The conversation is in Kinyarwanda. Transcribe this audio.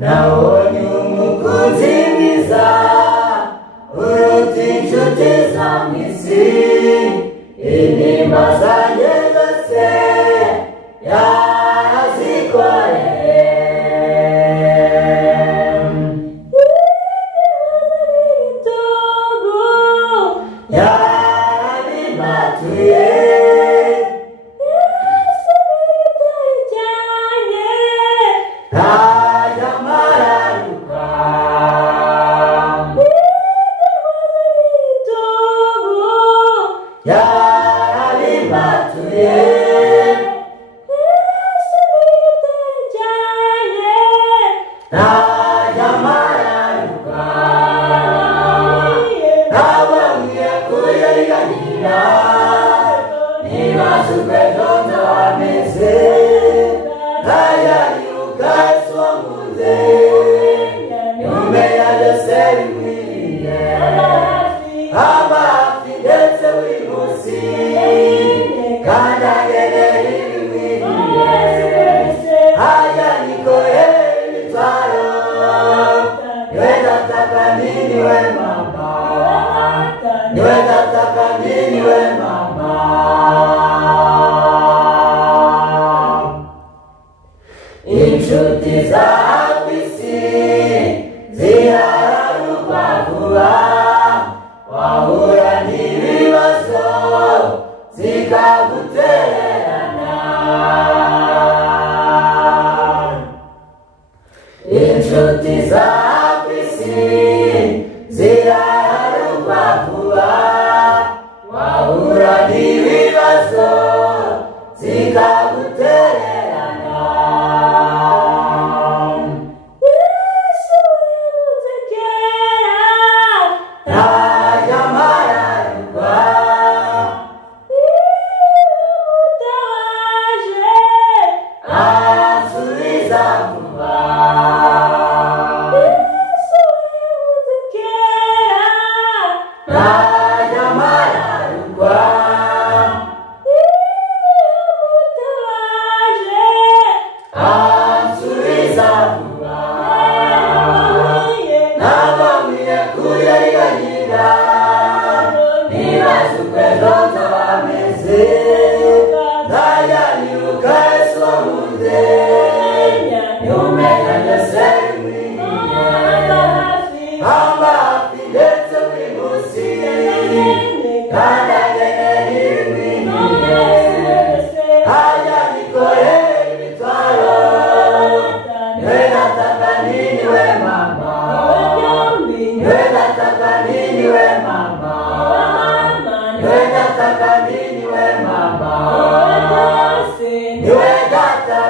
nabonye umukunzi mwiza uruta inshuti zo mu isi, intimba zanjye zose yarazikoreye. Yarabimatuye ntajya amararuka, yarabimatuye ntajya amararuka, ntabonye kuyaganira nibaza uko ejo nzameze, ntayaribuka Yesu wankunze yumenya byose bikwiriye, aba hafi ndetse buri munsi kandi agenera ibikwiriye, hajya nikorera imitwaro niwe data kandi niwe mama, niwe data kandi niwe mama. Inshuti za ku isi zirararukwa vuba, wahura n'ibibazo zikagutererana. Inshuti za ku isi zirararukwa vuba, wahura n'ibibazo zikagutererana. Ntajya amararuka, ansubiza vuba. Ntajya amararuka, ansubiza vuba. Ntabonye kuyaganira nibaza uko ejo nzameze, ntayaribuka Yesu wankunze yumenya byose bikwiriye, aba hafi ndetse buri munsi kandi agenera ibikwiriye, hajya nikorera imitwaro niwe data kandi niwe mama, niwe data kandi niwe mama, niwe data kandi niwe mama, niwe data.